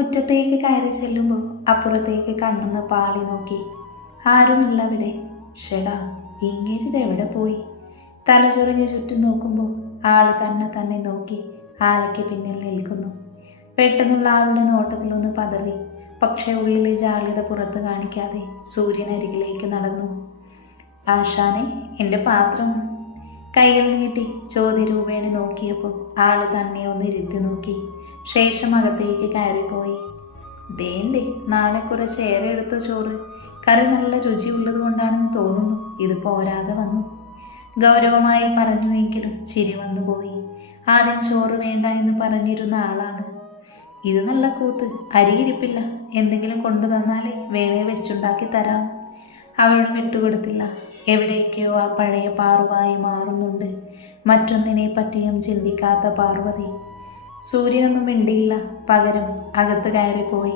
മുറ്റത്തേക്ക് കയറി ചെല്ലുമ്പോൾ അപ്പുറത്തേക്ക് കണ്ണുന്ന പാളി നോക്കി. ആരുമില്ല അവിടെ ഷെടാ ഇങ്ങേരിത് എവിടെ പോയി തലചൊറിഞ്ഞ് ചുറ്റും നോക്കുമ്പോൾ ആൾ തന്നെ തന്നെ നോക്കി ആലയ്ക്ക് പിന്നിൽ നിൽക്കുന്നു. പെട്ടെന്നുള്ള ആളുടെ നോട്ടത്തിലൊന്ന് പതറി. പക്ഷേ ഉള്ളിലെ ജാള്യത പുറത്ത് കാണിക്കാതെ സൂര്യനരികിലേക്ക് നടന്നു. ആശാനെ എന്റെ പാത്രം കൈകൾ നീട്ടി ചോദ്യരൂപേണ നോക്കിയപ്പോൾ ആൾ തന്നെ ഒന്ന് ഇരുത്തി നോക്കി. ശേഷം അകത്തേക്ക് കയറിപ്പോയി. ദേണ്ടേ നാളെ കുറച്ച് ഏറെ എടുത്ത ചോറ്. കറി നല്ല രുചി രുചിയുള്ളത് കൊണ്ടാണെന്ന് തോന്നുന്നു. ഇത് പോരാതെ വന്നു. ഗൗരവമായി പറഞ്ഞുവെങ്കിലും ചിരി വന്നുപോയി ആദ്യം ചോറ് വേണ്ട എന്ന് പറഞ്ഞിരുന്ന ആളാണ്. ഇത് നല്ല കൂത്ത് അരിയിരിപ്പില്ല എന്തെങ്കിലും കൊണ്ടു തന്നാലേ വേണേ വെച്ചുണ്ടാക്കി തരാം. അവളോട് വിട്ടുകൊടുത്തില്ല. എവിടേക്കോ ആ പഴയ പാർവായി മാറുന്നുണ്ട്. മറ്റൊന്നിനെ പറ്റിയും ചിന്തിക്കാത്ത പാർവതി. സൂര്യനൊന്നും മിണ്ടിയില്ല. പകരം അകത്ത് കയറിപ്പോയി.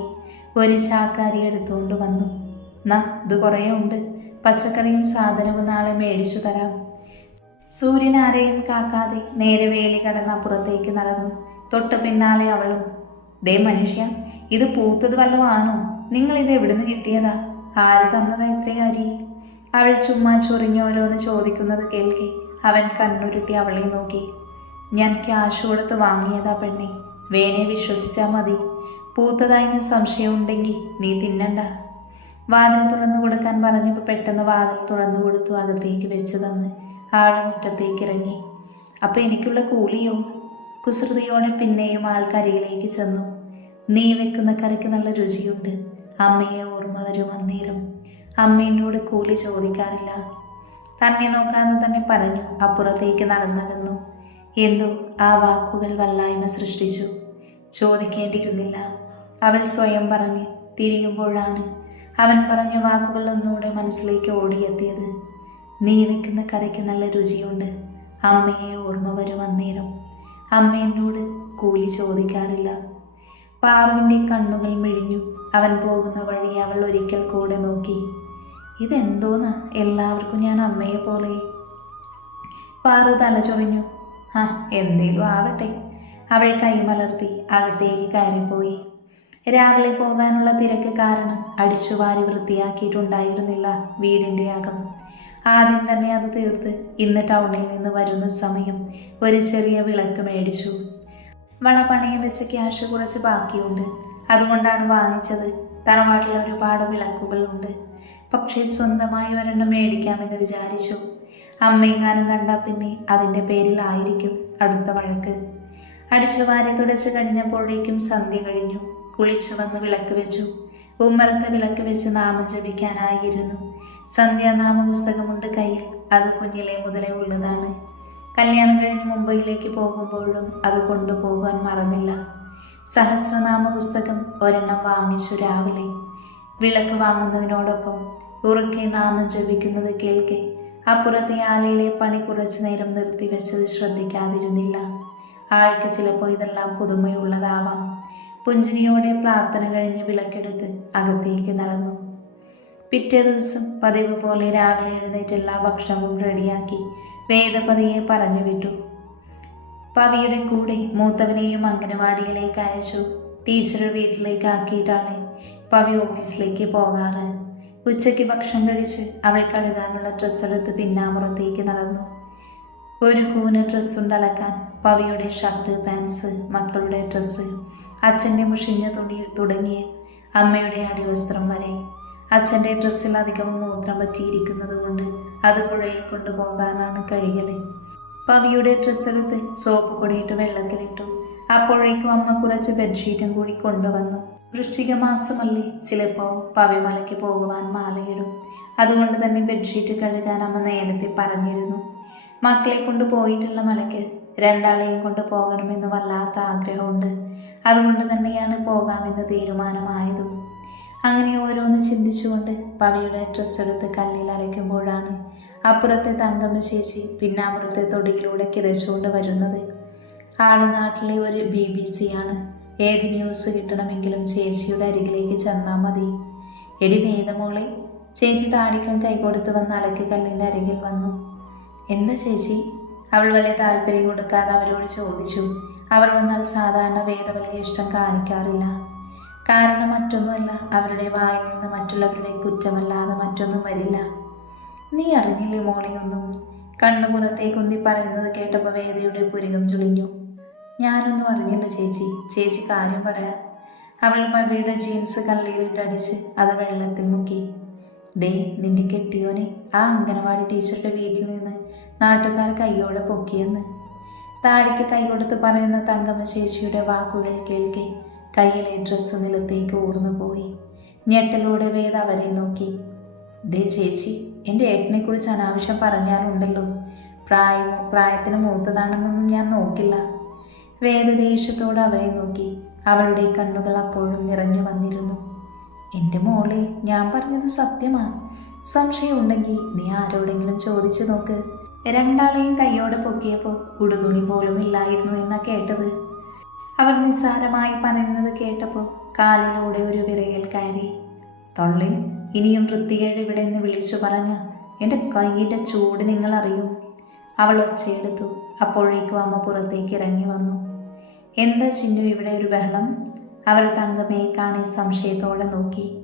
ഒരു ചാക്കാരി എടുത്തുകൊണ്ട് വന്നു. നാ ഇത് കുറേ ഉണ്ട്. പച്ചക്കറിയും സാധനവും നാളെ മേടിച്ചു തരാം. സൂര്യൻ ആരെയും കാക്കാതെ നേരെ വേലി കടന്ന് അപ്പുറത്തേക്ക് നടന്നു. തൊട്ട് പിന്നാലെ അവളും. ദേ മനുഷ്യ ഇത് പൂത്തത് വല്ലതുമാണോ നിങ്ങൾ ഇത് എവിടുന്ന് കിട്ടിയതാ? ആര് തന്നതാ ഇത്രയും അരി? അവൾ ചുമ്മാ ചൊറിഞ്ഞോരോന്ന് ചോദിക്കുന്നത് കേൾക്കെ. അവൻ കണ്ണുരുട്ടി അവളെ നോക്കി. ഞാൻ ക്യാഷ് കൊടുത്ത് വാങ്ങിയതാ പെണ്ണെ. വേണേ വിശ്വസിച്ചാൽ മതി. പൂത്തതായിന്ന് സംശയമുണ്ടെങ്കിൽ നീ തിന്നണ്ട. വാതിൽ തുറന്നു കൊടുക്കാൻ പറഞ്ഞപ്പോൾ പെട്ടെന്ന് വാതിൽ തുറന്നു കൊടുത്തു അകത്തേക്ക് വെച്ച് തന്ന് ആൾ മുറ്റത്തേക്ക് ഇറങ്ങി. അപ്പം എനിക്കുള്ള കൂലിയോ? കുസൃതിയോടെ പിന്നെയും ആൾക്കരയിലേക്ക് ചെന്നു. നീ വെക്കുന്ന കറിക്ക് നല്ല രുചിയുണ്ട്. അമ്മയെ ഓർമ്മ വരും അന്നേരം. അമ്മ എന്നോട് കൂലി ചോദിക്കാറില്ല തന്നെ നോക്കാതെ തന്നെ പറഞ്ഞു അപ്പുറത്തേക്ക് നടന്നകന്നു. എന്തോ ആ വാക്കുകൾ വല്ലായ്മ സൃഷ്ടിച്ചു. ചോദിക്കേണ്ടിയിരുന്നില്ല. അവൾ സ്വയം പറഞ്ഞ് തിരിയുമ്പോഴാണ് അവൻ പറഞ്ഞ വാക്കുകൾ ഒന്നുകൂടെ മനസ്സിലേക്ക് ഓടിയെത്തിയത്. നീ വെക്കുന്ന കറിക്ക് നല്ല രുചിയുണ്ട്. അമ്മയെ ഓർമ്മ വരും അന്നേരം. അമ്മ എന്നോട് കൂലി ചോദിക്കാറില്ല. പാറുവിന്റെ കണ്ണുകൾ മിഴിഞ്ഞു അവൻ പോകുന്ന വഴി അവൾ ഒരിക്കൽ കൂടെ നോക്കി. ഇതെന്തോന്നാ? എല്ലാവർക്കും ഞാൻ അമ്മയെ പോലെ. പാറു തലചൊറിഞ്ഞു. ആ എന്തേലും ആവട്ടെ. അവൾ കൈ കൈമലർത്തി അകത്തേക്ക് കയറിപ്പോയി. രാവിലെ പോകാനുള്ള തിരക്ക് കാരണം അടിച്ചുവാരി വൃത്തിയാക്കിയിട്ടുണ്ടായിരുന്നില്ല വീടിന്റെ അകം. ആദ്യം തന്നെ അത് തീർത്ത് ഇന്ന് ടൗണിൽ നിന്ന് വരുന്ന സമയം ഒരു ചെറിയ വിളക്ക് മേടിച്ചു. വളപ്പണയം വെച്ച ക്യാഷ് കുറച്ച് ബാക്കിയുണ്ട്. അതുകൊണ്ടാണ് വാങ്ങിച്ചത്. തറവാട്ടിൽ ഒരുപാട് വിളക്കുകളുണ്ട്. പക്ഷേ സ്വന്തമായി ഒരെണ്ണം മേടിക്കാമെന്ന് വിചാരിച്ചു. അമ്മയെങ്ങാനും കണ്ടാൽ പിന്നെ അതിന്റെ പേരിലായിരിക്കും അടുത്ത വഴക്ക്. അടിച്ചു വാരി തുടച്ച് കഴിഞ്ഞപ്പോഴേക്കും സന്ധ്യ കഴിഞ്ഞു. കുളിച്ചു വന്ന് വിളക്ക് വെച്ചു. ഉമ്മറത്തെ വിളക്ക് വെച്ച് നാമം ജപിക്കാനായിരുന്നു. സന്ധ്യാനാമ പുസ്തകമുണ്ട് കയ്യിൽ. അത് കുഞ്ഞിലെ മുതലേ ഉള്ളതാണ്. കല്യാണം കഴിഞ്ഞ് മുംബൈയിലേക്ക് പോകുമ്പോഴും അത് കൊണ്ടുപോകാൻ മറന്നില്ല. സഹസ്രനാമ പുസ്തകം ഒരെണ്ണം വാങ്ങിച്ചു രാവിലെ. വിളക്ക് വാങ്ങുന്നതിനോടൊപ്പം ഉറക്കെ നാമം ജപിക്കുന്നത് കേൾക്കെ. അപ്പുറത്തെ ആലയിലെ പണി കുറച്ചു നേരം നിർത്തി നിർത്തിവെച്ചത് ശ്രദ്ധിക്കാതിരുന്നില്ല. ആൾക്ക് ചിലപ്പോൾ ഇതെല്ലാം പുതുമയുള്ളതാവാം. പുഞ്ചിരിയോടെ പ്രാർത്ഥന കഴിഞ്ഞ് വിളക്കെടുത്ത് അകത്തേക്ക് നടന്നു. പിറ്റേ ദിവസം പതിവ് പോലെ രാവിലെ എഴുന്നേറ്റ് എല്ലാ ഭക്ഷണവും റെഡിയാക്കി വേദപതിയെ പറഞ്ഞു വിട്ടു. പവിയുടെ കൂടെ മൂത്തവനെയും അംഗനവാടിയിലേക്ക് അയച്ചു. ടീച്ചർ വീട്ടിലേക്ക് ആക്കിയിട്ടാണ് പവി ഓഫീസിലേക്ക് പോകാറ്. ഉച്ചയ്ക്ക് ഭക്ഷണം കഴിച്ച് അവൾ കഴുകാനുള്ള ഡ്രസ്സെടുത്ത് പിന്നാമ്പുറത്തേക്ക് നടന്നു. ഒരു കൂന ഡ്രസ്സുണ്ട് അലക്കാൻ പവിയുടെ ഷർട്ട് പാൻസ് മക്കളുടെ ഡ്രസ്സ് അച്ഛന്റെ മുഷിഞ്ഞ തുണി തുടങ്ങിയ അമ്മയുടെ അടിവസ്ത്രം വരെ. അച്ഛന്റെ ഡ്രസ്സിൽ അധികവും മൂത്രം പറ്റിയിരിക്കുന്നത് കൊണ്ട് അത് പുഴയിൽ കൊണ്ടുപോകാനാണ് കഴുകൽ പവിയുടെ ഡ്രസ്സ് എടുത്ത് സോപ്പ് പൊടിയിട്ട് വെള്ളത്തിലിട്ടു. അപ്പോഴേക്കും അമ്മ കുറച്ച് ബെഡ്ഷീറ്റും കൂടി കൊണ്ടുവന്നു. വൃഷ്ടിക മാസമല്ലേ? ചിലപ്പോൾ പവിമലയ്ക്ക് പോകുവാൻ മാലയിടും. അതുകൊണ്ട് തന്നെ ബെഡ്ഷീറ്റ് കഴുകാൻ അമ്മ നേരത്തെ പറഞ്ഞിരുന്നു. മക്കളെ കൊണ്ട് പോയിട്ടുള്ള മലയ്ക്ക് രണ്ടാളെയും കൊണ്ട് പോകണമെന്ന് വല്ലാത്ത ആഗ്രഹമുണ്ട്. അതുകൊണ്ട് തന്നെയാണ് പോകാമെന്ന് തീരുമാനമായതും. അങ്ങനെ ഓരോന്ന് ചിന്തിച്ചുകൊണ്ട് പവിയുടെ ഡ്രസ്സ് എടുത്ത് കല്ലിൽ അലയ്ക്കുമ്പോഴാണ് അപ്പുറത്തെ തങ്കമ്മ ചേച്ചി പിന്നാമ്പുറത്തെ തൊടിയിലൂടെ കിതച്ചുകൊണ്ട് വരുന്നത്. ആൾ നാട്ടിലെ ഒരു ബി ബി സി ആണ്. ഏത് ന്യൂസ് കിട്ടണമെങ്കിലും ചേച്ചിയുടെ അരികിലേക്ക് ചെന്നാൽ മതി. എടി വേദമോളെ ചേച്ചി താടിക്കും കൈകൊടുത്ത് വന്ന് അലക്ക് കല്ലിന്റെ അരികിൽ വന്നു. എന്താ ചേച്ചി? അവൾ വലിയ താല്പര്യം കൊടുക്കാതെ അവരോട് ചോദിച്ചു. അവർ വന്നാൽ സാധാരണ വേദ വലിയ ഇഷ്ടം കാണിക്കാറില്ല. കാരണം മറ്റൊന്നുമല്ല അവരുടെ വായിൽ നിന്ന് മറ്റുള്ളവരുടെ കുറ്റമല്ലാതെ മറ്റൊന്നും വരില്ല. നീ അറിഞ്ഞില്ലേ മോളെയൊന്നും കണ്ണു പുറത്തേക്കുന്തി പറയുന്നത് കേട്ടപ്പോൾ വേദയുടെ പുരികം ചുളിഞ്ഞു. ഞാനൊന്നും അറിഞ്ഞില്ല ചേച്ചി. ചേച്ചി കാര്യം പറയാം. അവൾ മവിയുടെ ജീൻസ് കള്ളിയിലിട്ടടിച്ച് അത് വെള്ളത്തിൽ മുക്കി. ദേ നിന്റെ കെട്ടിയോനെ ആ അംഗനവാടി ടീച്ചറുടെ വീട്ടിൽ നിന്ന് നാട്ടുകാർ കൈയോടെ പൊക്കിയെന്ന്. താടിക്ക് കൈ കൊടുത്ത് പറയുന്ന തങ്കമ്മ ചേച്ചിയുടെ വാക്കുകൾ കേൾക്കെ കയ്യിലെ ഡ്രസ്സ് നിലത്തേക്ക് ഊർന്നു പോയി. ഞെട്ടലൂടെ വേദ അവരെ നോക്കി. ദേ ചേച്ചി എന്റെ ഏട്ടനെക്കുറിച്ച് അനാവശ്യം പറഞ്ഞാലുണ്ടല്ലോ. പ്രായം പ്രായത്തിന് മൂത്തതാണെന്നൊന്നും ഞാൻ നോക്കില്ല. വേദ ദേഷ്യത്തോടെ അവളെ നോക്കി. അവളുടെ കണ്ണുകൾ അപ്പോഴും നിറഞ്ഞു വന്നിരുന്നു. എന്റെ മോളെ ഞാൻ പറഞ്ഞത് സത്യമാ. സംശയമുണ്ടെങ്കിൽ നീ ആരോടെങ്കിലും ചോദിച്ചു നോക്ക്. രണ്ടാളെയും കൈയോടെ പൊക്കിയപ്പോൾ ഉടുതുണി പോലും ഇല്ലായിരുന്നു എന്നാ കേട്ടത്. അവൾ നിസ്സാരമായി പറയുന്നത് കേട്ടപ്പോൾ കാലിലൂടെ ഒരു വിറയൽ കയറി. തൊള്ളി ഇനിയും വൃത്തികേട് ഇവിടെ നിന്ന് വിളിച്ചു പറഞ്ഞ എന്റെ കൈയുടെ ചൂട് നിങ്ങൾ അറിയും അവൾ ഒച്ചയെടുത്തു. അപ്പോഴേക്കും അമ്മ പുറത്തേക്ക് ഇറങ്ങി വന്നു. എന്താ ചിന്നു ഇവിടെ ഒരു ബഹളം? അവൾ തങ്കമ്മയെ കാണി സംശയത്തോടെ നോക്കി.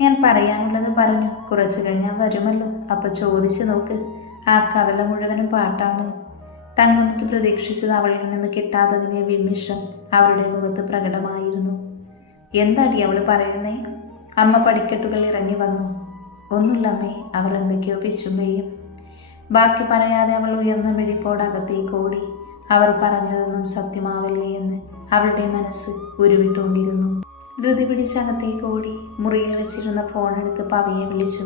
ഞാൻ പറയാനുള്ളത് പറഞ്ഞു. കുറച്ചു കഴിഞ്ഞാൽ വരുമല്ലോ. അപ്പൊ ചോദിച്ചു നോക്ക്. ആ കവല മുഴുവനും പാട്ടാണ്. തങ്കമ്മയ്ക്ക് പ്രതീക്ഷിച്ചത് അവളിൽ നിന്ന് കിട്ടാത്തതിനെ വിമിഷം അവളുടെ മുഖത്ത് പ്രകടമായിരുന്നു. എന്താടി അവൾ പറയുന്നേ? അമ്മ പടിക്കെട്ടുകൾ ഇറങ്ങി വന്നു. ഒന്നുമില്ലമ്മേ. അവർ എന്തൊക്കെയോ പിച്ചുമ്പേയും ബാക്കി പറയാതെ അവൾ ഉയർന്ന മിഴിപ്പോടകത്തേക്ക് ഓടി അവർ പറഞ്ഞതൊന്നും സത്യമാവില്ലേ എന്ന് അവളുടെ മനസ്സ് ഉരുവിട്ടുകൊണ്ടിരുന്നു. ധൃതി പിടിച്ചകത്തേക്ക് ഓടി മുറിയിൽ വെച്ചിരുന്ന ഫോൺ എടുത്ത് പവിയെ വിളിച്ചു.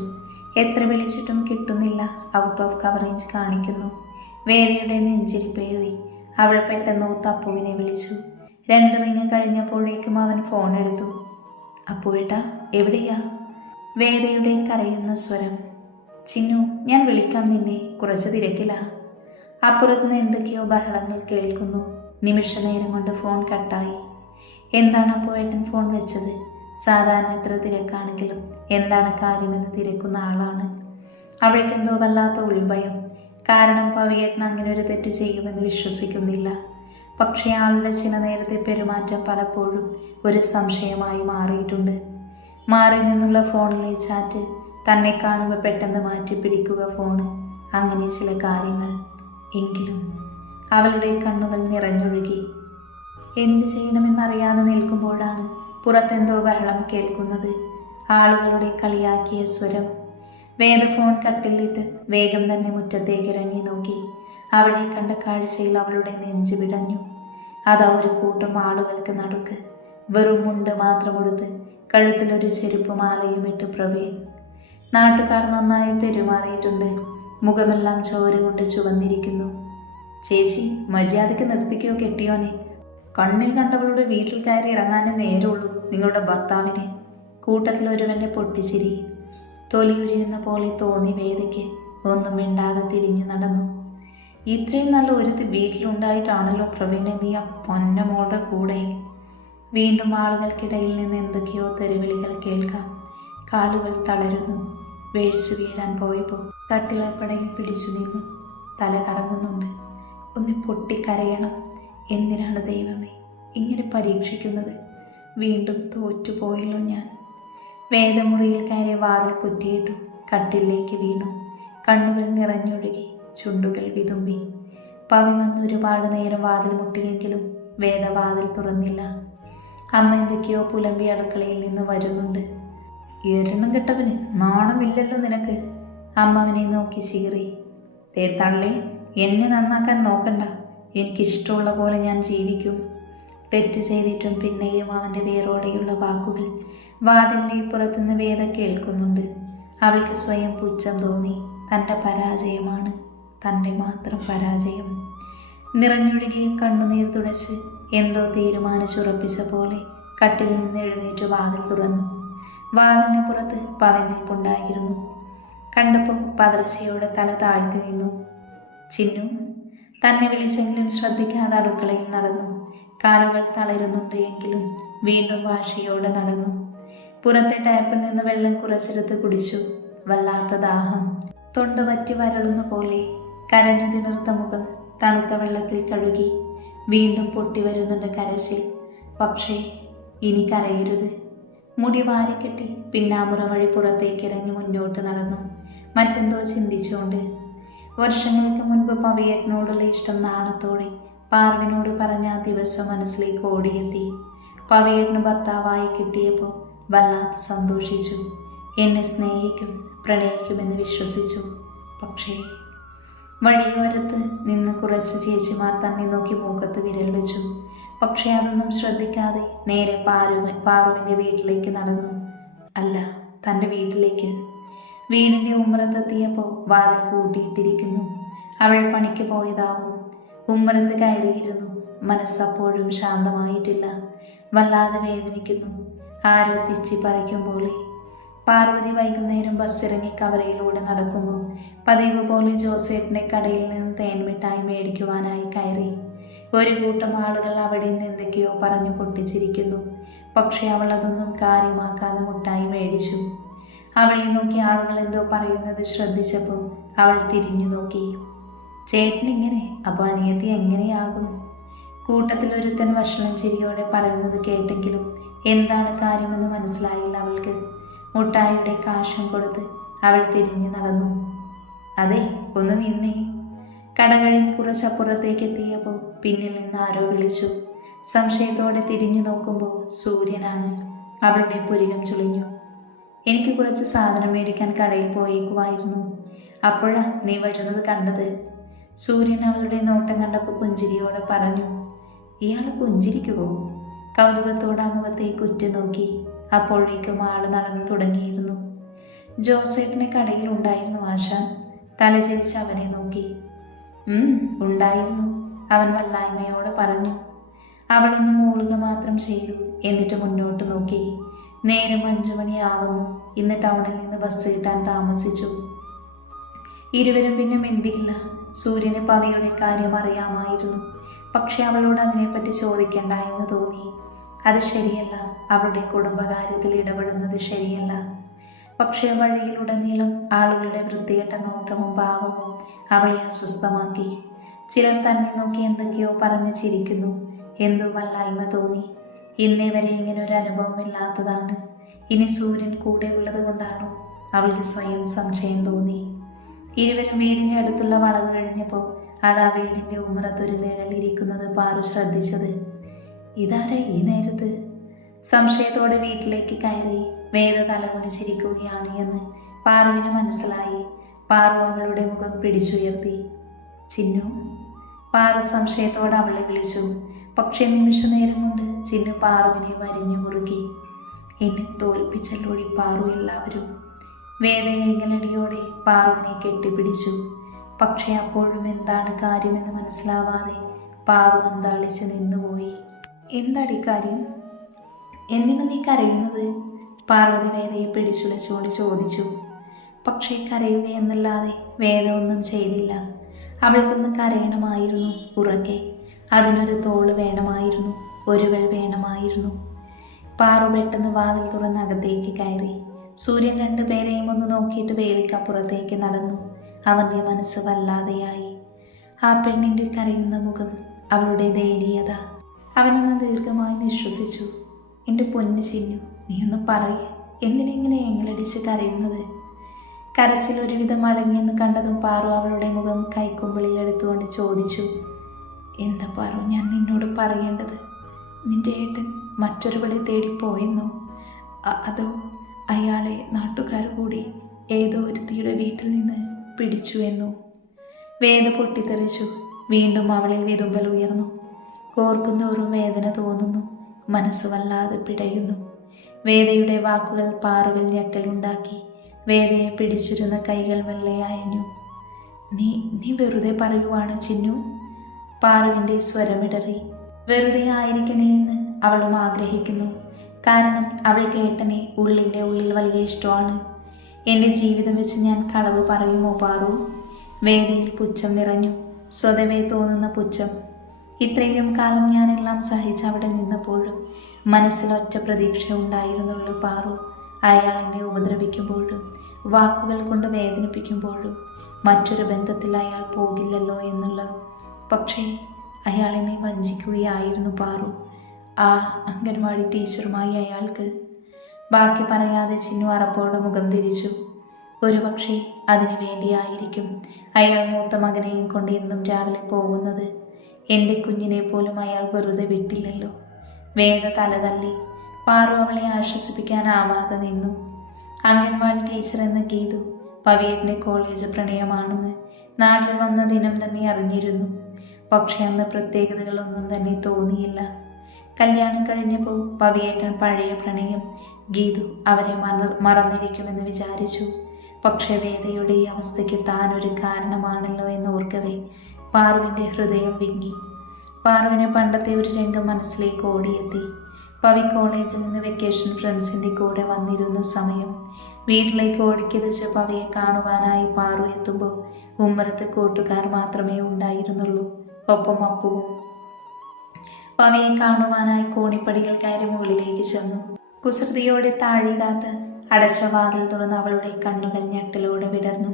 എത്ര വിളിച്ചിട്ടും കിട്ടുന്നില്ല. ഔട്ട് ഓഫ് കവറേജ് കാണിക്കുന്നു. വേദയുടെ നെഞ്ചിരിപ്പ് എഴുതി. അവൾ പെട്ടെന്ന് തപ്പുവിനെ വിളിച്ചു. രണ്ട് റിങ് കഴിഞ്ഞപ്പോഴേക്കും അവൻ ഫോൺ എടുത്തു. അപ്പുവേട്ട എവിടെയാ? വേദയുടെ കരയുന്ന സ്വരം ചിന്നു ഞാൻ വിളിക്കാം നിന്നെ. കുറച്ച് തിരക്കിലാ. അപ്പുറത്തുനിന്ന് എന്തൊക്കെയോ ബഹളങ്ങൾ കേൾക്കുന്നു. നിമിഷ നേരം കൊണ്ട് ഫോൺ കട്ടായി. എന്താണ് അപ്പുവേട്ടൻ ഫോൺ വെച്ചത്? സാധാരണ എത്ര തിരക്കാണെങ്കിലും എന്താണ് കാര്യമെന്ന് തിരക്കുന്ന ആളാണ്. അവൾക്കെന്തോ വല്ലാത്ത ഉൾഭയം. കാരണം പവിയേട്ടൻ അങ്ങനെ ഒരു തെറ്റ് ചെയ്യുമെന്ന് വിശ്വസിക്കുന്നില്ല. പക്ഷേ ആളുടെ ചില നേരത്തെ പെരുമാറ്റം പലപ്പോഴും ഒരു സംശയമായി മാറിയിട്ടുണ്ട്. മാറി നിന്നുള്ള ഫോണിലെ ചാറ്റ് തന്നെ കാണുമ്പോൾ പെട്ടെന്ന് മാറ്റി പിടിക്കുക ഫോണ് അങ്ങനെ ചില കാര്യങ്ങൾ. എങ്കിലും അവളുടെ കണ്ണുകൾ നിറഞ്ഞൊഴുകി. എന്ത് ചെയ്യണമെന്നറിയാതെ നിൽക്കുമ്പോഴാണ് പുറത്തെന്തോ ബഹളം കേൾക്കുന്നത്. ആളുകളുടെ കളിയാക്കിയ സ്വരം. വേദ ഫോൺ കട്ടിലിട്ട് വേഗം തന്നെ മുറ്റത്തേക്ക് ഇറങ്ങി നോക്കി. അവിടെ കണ്ട കാഴ്ചയിൽ അവളുടെ നെഞ്ച് വിടഞ്ഞു. അതാ ഒരു കൂട്ടം ആളുകൾക്ക് നടുക്ക്. വെറും മുണ്ട് മാത്രം കൊടുത്ത് കഴുത്തിലൊരു ചെരുപ്പ് മാലയും ഇട്ട് പ്രവീൺ. നാട്ടുകാർ നന്നായി പെരുമാറിയിട്ടുണ്ട്. മുഖമെല്ലാം ചോര കൊണ്ട് ചുവന്നിരിക്കുന്നു. ചേച്ചി മര്യാദയ്ക്ക് നിർത്തിക്കോ കെട്ടിയോനെ. കണ്ണിൽ കണ്ടവളുടെ വീട്ടിൽ കയറി ഇറങ്ങാനേ നേരമുള്ളൂ നിങ്ങളുടെ ഭർത്താവിനെ. കൂട്ടത്തിൽ ഒരുവന്റെ പൊട്ടിച്ചിരി. തൊലിയുരിയുന്ന പോലെ തോന്നി വേദയ്ക്ക്. ഒന്നും മിണ്ടാതെ തിരിഞ്ഞു നടന്നു. ഇത്രയും നല്ല ഒരുത്തി വീട്ടിലുണ്ടായിട്ടാണല്ലോ പ്രവീണ നീ ആ പൊന്നമോളുടെ കൂടെ. വീണ്ടും ആളുകൾക്കിടയിൽ നിന്ന് എന്തൊക്കെയോ തെരുവിളികൾ കേൾക്കാം. കാലുകൾ തളരുന്നു. വീഴ്ച വീഴാൻ പോയപ്പോൾ കട്ടിലപ്പടയിൽ പിടിച്ചു നിന്നു. തല കറങ്ങുന്നുണ്ട്. ഒന്ന് പൊട്ടിക്കരയണം. എന്തിനാണ് ദൈവമേ ഇങ്ങനെ പരീക്ഷിക്കുന്നത്? വീണ്ടും തോറ്റുപോയല്ലോ ഞാൻ. വേദമുറിയിൽ കയറി വാതിൽ കുറ്റിയിട്ടു കട്ടിലേക്ക് വീണു. കണ്ണുകൾ നിറഞ്ഞൊഴുകി ചുണ്ടുകൾ വിതുമ്പി. പവി വന്ന് ഒരുപാട് നേരം വാതിൽ മുട്ടിയെങ്കിലും വേദവാതിൽ തുറന്നില്ല. അമ്മ എന്തൊക്കെയോ പുലമ്പി അടുക്കളയിൽ നിന്ന് വരുന്നുണ്ട്. എരണം കെട്ടവന് നാണമില്ലല്ലോ നിനക്ക്. അമ്മവനെ നോക്കി ചീറി. തേ തള്ളി എന്നെ നന്നാക്കാൻ നോക്കണ്ട. എനിക്കിഷ്ടമുള്ള പോലെ ഞാൻ ജീവിക്കും. തെറ്റ് ചെയ്തിട്ടും പിന്നെയും അവന്റെ വേരോടെയുള്ള വാക്കുകൾ വാതിലിന്റെ പുറത്തുനിന്ന് വേദ കേൾക്കുന്നുണ്ട്. അവൾക്ക് സ്വയം പുച്ഛം തോന്നി. തന്റെ പരാജയമാണ് തന്റെ മാത്രം പരാജയം. നിറഞ്ഞൊഴുകി കണ്ണുനീർ തുടച്ച് എന്തോ തീരുമാനിച്ചുറപ്പിച്ച പോലെ കട്ടിൽ നിന്ന് എഴുന്നേറ്റ് വാതിൽ തുറന്നു. വാതിലിന് പുറത്ത് പവനിൽപ്പുണ്ടായിരുന്നു കണ്ടപ്പോൾ പതർച്ചയോടെ തല താഴ്ത്തി നിന്നു. ചിന്നു തന്നെ വിളിച്ചെങ്കിലും ശ്രദ്ധിക്കാതെ അടുക്കളയിൽ നടന്നു. കാലുകൾ തളരുന്നുണ്ട് എങ്കിലും വീണ്ടും വാശിയോടെ നടന്നു. പുറത്തെ ടാപ്പിൽ നിന്ന് വെള്ളം കുറച്ചെടുത്ത് കുടിച്ചു. വല്ലാത്ത ദാഹം. തൊണ്ട വറ്റി വരളുന്ന പോലെ കരഞ്ഞു തിണർത്ത മുഖം തണുത്ത വെള്ളത്തിൽ കഴുകി വീണ്ടും പൊട്ടി വരുന്നുണ്ട് കരച്ചിൽ. പക്ഷേ ഇനി കരയരുത്. മുടി വാരിക്കെട്ടി പിന്നാമ്പുറ വഴി പുറത്തേക്ക് ഇറങ്ങി മുന്നോട്ട് നടന്നു. മറ്റെന്തോ ചിന്തിച്ചുകൊണ്ട്. വർഷങ്ങൾക്ക് മുൻപ് പവിയേട്ടനോടുള്ള ഇഷ്ടം നാണത്തോടെ പാർവിനോട് പറഞ്ഞ ആ ദിവസം മനസ്സിലേക്ക് ഓടിയെത്തി. പവിയേട്ടന് ഭർത്താവായി കിട്ടിയപ്പോൾ വല്ലാത്ത സന്തോഷിച്ചു. എന്നെ സ്നേഹിക്കും പ്രണയിക്കുമെന്ന് വിശ്വസിച്ചു. പക്ഷേ വഴിയോരത്ത് നിന്ന് കുറച്ച് ചേച്ചിമാർ തന്നെ നോക്കി മൂക്കത്ത് വിരൽ വെച്ചു. പക്ഷേ അതൊന്നും ശ്രദ്ധിക്കാതെ നേരെ പാറു പാറുവിന്റെ വീട്ടിലേക്ക് നടന്നു. അല്ല തന്റെ വീട്ടിലേക്ക്. വീടിന്റെ ഉമ്മറത്തെത്തിയപ്പോൾ വാതിൽ പൂട്ടിയിട്ടിരിക്കുന്നു. അവൾ പണിക്ക് പോയതാവും. ഉമ്മറത്ത് കയറിയിരുന്നു. മനസ്സപ്പോഴും ശാന്തമായിട്ടില്ല. വല്ലാതെ വേദനിക്കുന്നു. ആരോ പിച്ചി പോലെ. പാർവതി വൈകുന്നേരം ബസ്സിറങ്ങി കവലയിലൂടെ നടക്കുമ്പോൾ പതിവ് പോലെ ജോസേട്ടിന്റെ കടയിൽ നിന്ന് തേൻമിഠായി മേടിക്കുവാനായി കയറി. ഒരു കൂട്ടം ആളുകൾ അവിടെ നിന്ന് എന്തൊക്കെയോ പറഞ്ഞു പൊട്ടിച്ചിരിക്കുന്നു. പക്ഷേ അവൾ അതൊന്നും കാര്യമാക്കാതെ മുട്ടായി മേടിച്ചു. അവളെ നോക്കി ആളുകൾ എന്തോ പറയുന്നത് ശ്രദ്ധിച്ചപ്പോൾ അവൾ തിരിഞ്ഞു നോക്കി. ചേട്ടൻ ഇങ്ങനെ? അപ്പോൾ അനിയത്തി എങ്ങനെയാകും? കൂട്ടത്തിൽ ഒരുത്തൻ വഷളം ചിരിയോടെ പറയുന്നത് കേട്ടെങ്കിലും എന്താണ് കാര്യമെന്ന് മനസ്സിലായില്ല അവൾക്ക്. മുട്ടായിയുടെ കാശും കൊടുത്ത് അവൾ തിരിഞ്ഞു നടന്നു. അതെ ഒന്ന് നിന്നേ. കട കഴിഞ്ഞ് കുറച്ചപ്പുറത്തേക്ക് എത്തിയപ്പോൾ പിന്നിൽ നിന്ന് ആരോ വിളിച്ചു. സംശയത്തോടെ തിരിഞ്ഞു നോക്കുമ്പോൾ സൂര്യനാണ്. അവളുടെ പുരികം ചുളിഞ്ഞു. എനിക്ക് കുറച്ച് സാധനം മേടിക്കാൻ കടയിൽ പോയേക്കുമായിരുന്നു. അപ്പോഴാ നീ വരുന്നത് കണ്ടത്? സൂര്യൻ അവളുടെ നോട്ടം കണ്ടപ്പോൾ പുഞ്ചിരിയോടെ പറഞ്ഞു. ഇയാൾ പുഞ്ചിരിക്കുമോ കൗതുകത്തോടെ ആ മുഖത്തേക്ക് ഉറ്റുനോക്കി അപ്പോഴേക്കും ആൾ നടന്നു തുടങ്ങിയിരുന്നു. ജോസേട്ടിനെ കടയിൽ ഉണ്ടായിരുന്നു ആശാൻ. തലചരിച്ച് അവനെ നോക്കി. ഉണ്ടായിരുന്നു. അവൻ വല്ലായ്മയോട് പറഞ്ഞു അവൾ ഇന്ന് മൂളുക മാത്രം ചെയ്തു എന്നിട്ട് മുന്നോട്ട് നോക്കി. നേരം അഞ്ചു മണിയാവുന്നു ഇന്ന് ടൗണിൽ നിന്ന് ബസ് കിട്ടാൻ താമസിച്ചു. ഇരുവരും പിന്നെ മിണ്ടിയില്ല. സൂര്യന് പവയുടെ കാര്യം അറിയാമായിരുന്നു. പക്ഷെ അവളോട് അതിനെപ്പറ്റി ചോദിക്കണ്ട എന്ന് തോന്നി. അത് ശരിയല്ല. അവളുടെ കുടുംബകാര്യത്തിൽ ഇടപെടുന്നത് ശരിയല്ല. പക്ഷേ വഴിയിലുടനീളം ആളുകളുടെ വൃത്തികെട്ട നോട്ടവും ഭാവവും അവളെ അസ്വസ്ഥമാക്കി. ചിലർ തന്നെ നോക്കി എന്തൊക്കെയോ പറഞ്ഞു ചിരിക്കുന്നു. എന്തോ വല്ലായ്മ തോന്നി. ഇന്നേ വരെ ഇങ്ങനെ ഒരു അനുഭവം ഇല്ലാത്തതാണ്. ഇനി സൂര്യൻ കൂടെ ഉള്ളത് കൊണ്ടാണോ? അവൾക്ക് സ്വയം സംശയം തോന്നി. ഇരുവരും വീടിന്റെ അടുത്തുള്ള വളവ് കഴിഞ്ഞപ്പോൾ അത് ആ വീടിന്റെ ഉമ്മറത്തൊരു നിഴലിരിക്കുന്നത് പാറു ശ്രദ്ധിച്ചത്. ഇതാരാ ഈ നേരത്ത്? സംശയത്തോടെ വീട്ടിലേക്ക് കയറി വേദ തലകുണിച്ചിരിക്കുകയാണ് എന്ന് പാറുവിന് മനസ്സിലായി. പാറു അവളുടെ മുഖം പിടിച്ചുയർത്തി. ചിന്നു പാറു സംശയത്തോടെ അവളെ വിളിച്ചു. പക്ഷേ നിമിഷനേരം കൊണ്ട് ചിന്നു പാറുവിനെ വരിഞ്ഞു മുറുകി. എന്നെ തോൽപ്പിച്ചല്ലോടി പാറു എല്ലാവരും. വേദയേങ്ങലടിയോടെ പാറുവിനെ കെട്ടിപ്പിടിച്ചു. പക്ഷേ അപ്പോഴും എന്താണ് കാര്യമെന്ന് മനസ്സിലാവാതെ പാറു അന്താളിച്ച് നിന്നുപോയി. എന്താടി കാര്യം? എന്തിനു നീ കരയുന്നത്? പാർവതി വേദയെ പിടിച്ചുലച്ചുകൊണ്ട് ചോദിച്ചു. പക്ഷേ കരയുക എന്നല്ലാതെ വേദ ഒന്നും ചെയ്തില്ല. അവൾക്കൊന്ന് കരയണമായിരുന്നു ഉറക്കെ അതിനൊരു തോൾ വേണമായിരുന്നു ഒരുവൾ വേണമായിരുന്നു. പാറു പെട്ടെന്ന് വാതിൽ തുറന്ന് അകത്തേക്ക് കയറി. സൂര്യൻ രണ്ടുപേരെയും ഒന്ന് നോക്കിയിട്ട് വേലിക്കപ്പുറത്തേക്ക് നടന്നു. അവന്റെ മനസ്സ് വല്ലാതെയായി. ആ പെണ്ണിന്റെ കരയുന്ന മുഖം അവളുടെ ദയനീയത. അവനൊന്ന് ദീർഘമായി നിശ്വസിച്ചു. എന്റെ പൊന്നു ചിന്നു നീ ഒന്ന് പറയേ. എന്തിനെങ്ങനെ എങ്ങലടിച്ച് കരയുന്നത്? കരച്ചിൽ ഒരുവിധം അടങ്ങിയെന്ന് കണ്ടതും പാറു അവളുടെ മുഖം കൈക്കുമ്പിളിൽ എടുത്തുകൊണ്ട് ചോദിച്ചു എന്താ പാറു ഞാൻ നിന്നോട് പറയേണ്ടത്? നിന്റെ ഏട്ടൻ മറ്റൊരുവളെ തേടിപ്പോയെന്നോ അതോ അയാളെ നാട്ടുകാർ കൂടി ഏതോ ഒരുത്തിയുടെ വീട്ടിൽ നിന്ന് പിടിച്ചു എന്നോ? വേദ പൊട്ടിത്തെറിച്ചു വീണ്ടും അവളിൽ വിതുമ്പൽ ഉയർന്നു. ഓർക്കുന്നോറും വേദന തോന്നുന്നു മനസ്സ് വല്ലാതെ പിടയുന്നു. വേദയുടെ വാക്കുകൾ പാറുവിൽ ഞെട്ടലുണ്ടാക്കി. വേദയെ പിടിച്ചിരുന്ന കൈകൾ മെല്ലെ അയഞ്ഞു. നീ നീ വെറുതെ പറയുവാണ് ചിന്നു? പാറുവിന്റെ സ്വരമിടറി വെറുതെ ആയിരിക്കണേ എന്ന് അവളും ആഗ്രഹിക്കുന്നു. കാരണം അവൾ കേട്ടനെ ഉള്ളിന്റെ ഉള്ളിൽ വലിയ ഇഷ്ടമാണ്. എന്റെ ജീവിതം വെച്ച് ഞാൻ കളവ് പറയുമോ പാറു? വേദിയിൽ പുച്ഛം നിറഞ്ഞു. സ്വതവേ തോന്നുന്ന പുച്ഛം. ഇത്രയും കാലം ഞാനെല്ലാം സഹിച്ച് അവിടെ നിന്നപ്പോഴും മനസ്സിലൊറ്റ പ്രതീക്ഷ ഉണ്ടായിരുന്നുള്ളൂ പാറു. അയാൾ എന്നെ ഉപദ്രവിക്കുമ്പോഴും വാക്കുകൾ കൊണ്ട് വേദനിപ്പിക്കുമ്പോഴും മറ്റൊരു ബന്ധത്തിൽ അയാൾ പോകില്ലല്ലോ എന്നുള്ള. പക്ഷേ അയാൾ വഞ്ചിക്കുകയായിരുന്നു പാറു. ആ അംഗൻവാടി ടീച്ചറുമായി അയാൾക്ക് ബാക്കി പറയാതെ ചിന്നു അറപ്പോടെ മുഖം തിരിച്ചു. ഒരുപക്ഷെ അതിനു വേണ്ടിയായിരിക്കും അയാൾ മൂത്ത മകനെയും കൊണ്ട് എന്നും രാവിലെ പോകുന്നത്. എന്റെ കുഞ്ഞിനെ പോലും അയാൾ വെറുതെ വിട്ടില്ലല്ലോ. വേഗ തല തല്ലി പാറു അവളെ ആശ്വസിപ്പിക്കാനാവാതെ നിന്നു. അംഗൻവാടി ടീച്ചർ എന്ന ഗീതു പവിയേട്ടന്റെ കോളേജ് പ്രണയമാണെന്ന് നാട്ടിൽ വന്ന ദിനം തന്നെ അറിഞ്ഞിരുന്നു. പക്ഷേ അന്ന് പ്രത്യേകതകളൊന്നും തന്നെ തോന്നിയില്ല. കല്യാണം കഴിഞ്ഞപ്പോൾ പവിയേട്ടൻ പഴയ പ്രണയം ഗീതു അവരെ മറ മറന്നിരിക്കുമെന്ന് വിചാരിച്ചു. പക്ഷേ വേദയുടെ ഈ അവസ്ഥയ്ക്ക് താൻ ഒരു കാരണമാണല്ലോ എന്ന് ഓർക്കവേ പാറുവിന്റെ ഹൃദയം വിങ്ങി. പാറുവിന് പണ്ടത്തെ ഒരു രംഗം മനസ്സിലേക്ക് ഓടിയെത്തി. പവി കോളേജിൽ നിന്ന് വെക്കേഷൻ ഫ്രണ്ട്സിന്റെ കൂടെ വന്നിരുന്ന സമയം വീട്ടിലേക്ക് ഓടിക്കിതച്ച് പവിയെ കാണുവാനായി പാറു എത്തുമ്പോൾ ഉമ്മറത്ത് കൂട്ടുകാർ മാത്രമേ ഉണ്ടായിരുന്നുള്ളൂ. ഒപ്പം അപ്പുവും. പവിയെ കാണുവാനായി കോണിപ്പടികൾ കയറി മുകളിലേക്ക് ചെന്നു. കുസൃതിയോടെ താഴെയിടാത്ത അടച്ച വാതിൽ തുറന്ന് അവളുടെ കണ്ണുകൾ ഞെട്ടലോടെ വിടർന്നു.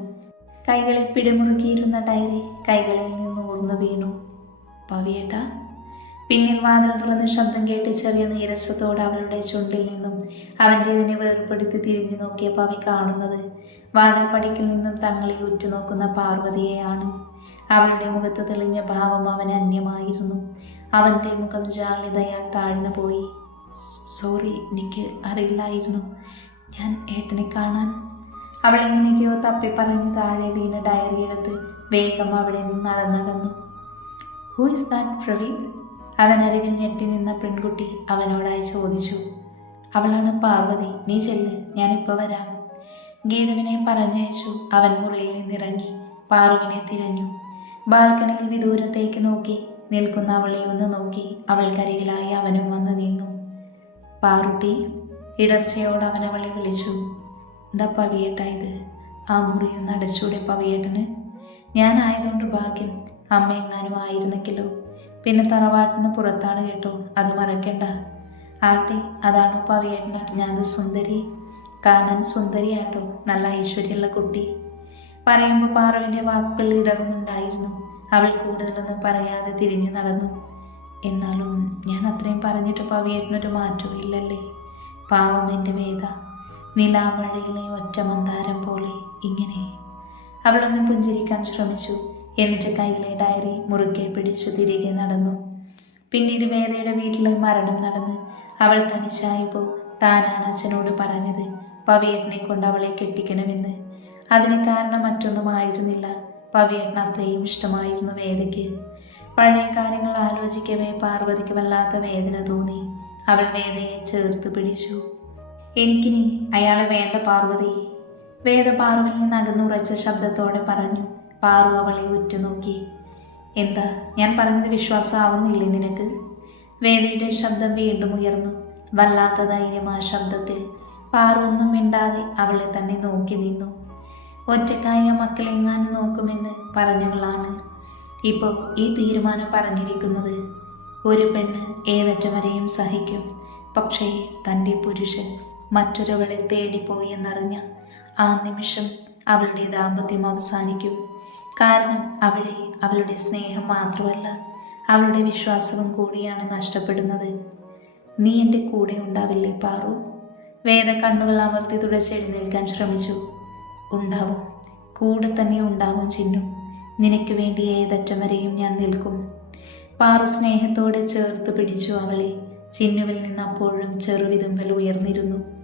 കൈകളിൽ പിടിമുറുക്കിയിരുന്ന ഡയറി കൈകളിൽ നിന്ന് ഊർന്നു വീണു. പവിയേട്ട പിന്നിൽ വാതിൽ തുറന്ന് ശബ്ദം കേട്ട് ചെറിയ നീരസത്തോടെ അവളുടെ ചുണ്ടിൽ നിന്നും അവന്റേതിനെ വേർപ്പെടുത്തി തിരിഞ്ഞു നോക്കിയപ്പോൾ അവ കാണുന്നത്. വാതിൽപ്പടിക്കിൽ നിന്നും തങ്ങളെ ഉറ്റുനോക്കുന്ന പാർവതിയെയാണ്. അവളുടെ മുഖത്ത് തെളിഞ്ഞ ഭാവം അവൻ അന്യമായിരുന്നു. അവന്റെ മുഖം ജാളിതയാൽ താഴ്ന്നു പോയി. സോറി എനിക്ക് അറിയില്ലായിരുന്നു. ഞാൻ ഏട്ടനെ കാണാൻ. അവൾ എങ്ങനെയൊക്കെയോ തപ്പി പറഞ്ഞ് താഴെ വീണ് ഡയറി എടുത്ത് വേഗം അവിടെ നിന്ന് നടന്നകന്നു. ഹൂ ഇസ് ദാറ്റ് പ്രവീൺ അവൻ അരികിൽ ഞെട്ടി നിന്ന പെൺകുട്ടി അവനോടായി ചോദിച്ചു അവളാണ് പാർവതി നീ ചെല്ല് ഞാനിപ്പോൾ വരാം. ഗീതുവിനെ പറഞ്ഞയച്ചു അവൻ മുറിയിൽ നിന്നിറങ്ങി പാറുവിനെ തിരഞ്ഞു. ബാൽക്കണിയിൽ വിദൂരത്തേക്ക് നോക്കി നിൽക്കുന്ന അവളെ ഒന്ന് നോക്കി അവൾക്കരികിലായി അവനും വന്ന് നിന്നു. പാറുട്ടി ഇടർച്ചയോട് അവൻ അവളെ വിളിച്ചു എന്താ പവിയേട്ട ഇത്? ആ മുറിയൊന്ന് അടച്ചൂടെ പവിയേട്ടന്? ഞാനായതുകൊണ്ട് ഭാഗ്യം അമ്മയെങ്ങാനും ആയിരുന്നെങ്കിലോ? പിന്നെ തറവാട്ടിന് പുറത്താണ് കേട്ടോ. അത് മറക്കണ്ട. ആട്ടെ അതാണോ പവിയേട്ട ഞാൻ സുന്ദരി. കാണാൻ സുന്ദരിയാട്ടോ. നല്ല ഐശ്വര്യമുള്ള കുട്ടി. പറയുമ്പോൾ പാറവിന്റെ വാക്കുകൾ ഇടറുന്നുണ്ടായിരുന്നു. അവൾ കൂടുതലൊന്നും പറയാതെ തിരിഞ്ഞു നടന്നു. എന്നാലും ഞാൻ അത്രയും പറഞ്ഞിട്ട് പവിയേട്ടനൊരു മാറ്റവും ഇല്ലല്ലേ? പാവം എന്റെ വേദ നിലാമഴയിലെ ഒറ്റ മന്ദാരം പോലെ ഇങ്ങനെ അവളൊന്ന് പുഞ്ചിരിക്കാൻ ശ്രമിച്ചു. എന്നിട്ട് കയ്യിലെ ഡയറി മുറുകെ പിടിച്ചു തിരികെ നടന്നു. പിന്നീട് വേദയുടെ വീട്ടിൽ മരണം നടന്ന് അവൾ തനിച്ചായപ്പോൾ താനാണ് അച്ഛനോട് പറഞ്ഞത് പവിയേട്ടനെ കൊണ്ട് അവളെ കെട്ടിക്കണമെന്ന്. അതിന് കാരണം മറ്റൊന്നുമായിരുന്നില്ല. പവിയേട്ടൻ അത്രയും ഇഷ്ടമായിരുന്നു വേദയ്ക്ക്. പഴയ കാര്യങ്ങൾ ആലോചിക്കവേ പാർവതിക്ക് വല്ലാത്ത വേദന തോന്നി. അവൾ വേദയെ ചേർത്ത് പിടിച്ചു. എനിക്കിനി അയാളെ വേണ്ട പാർവതി വേദ പാർവതി നിന്ന് അകന്നുറച്ച ശബ്ദത്തോടെ പറഞ്ഞു. പാറു അവളെ ഉറ്റുനോക്കി. എന്താ ഞാൻ പറഞ്ഞത് വിശ്വാസമാവുന്നില്ലേ നിനക്ക്? വേദയുടെ ശബ്ദം വീണ്ടും ഉയർന്നു. വല്ലാത്ത ധൈര്യം ആ ശബ്ദത്തിൽ. പാറു ഒന്നും മിണ്ടാതെ അവളെ തന്നെ നോക്കി നിന്നു. ഒറ്റക്കായ മക്കളെങ്ങാനും നോക്കുമെന്ന് പറഞ്ഞവളാണ്. ഇപ്പോൾ ഈ തീരുമാനം പറഞ്ഞിരിക്കുന്നത് ഒരു പെണ്ണ് ഏതറ്റം വരെയും സഹിക്കും. പക്ഷേ തന്റെ പുരുഷൻ മറ്റൊരവളെ തേടിപ്പോയി എന്നറിഞ്ഞ ആ നിമിഷം അവളുടെ ദാമ്പത്യം അവസാനിക്കും. കാരണം അവളെ അവളുടെ സ്നേഹം മാത്രമല്ല അവളുടെ വിശ്വാസവും കൂടിയാണ് നഷ്ടപ്പെടുന്നത്. നീ എന്റെ കൂടെ ഉണ്ടാവില്ലേ പാറു? വേദ കണ്ണുകൾ അമർത്തി തുടച്ചെഴുന്നേൽക്കാൻ ശ്രമിച്ചു. ഉണ്ടാവും. കൂടെ തന്നെ ഉണ്ടാവും ചിന്നു. നിനക്ക് വേണ്ടി ഏതറ്റം വരെയും ഞാൻ നിൽക്കും. പാറു സ്നേഹത്തോടെ ചേർത്ത് പിടിച്ചു അവളെ. ചിന്നുവിൽ നിന്ന് അപ്പോഴും ചെറുവിതുമ്പൽ ഉയർന്നിരുന്നു.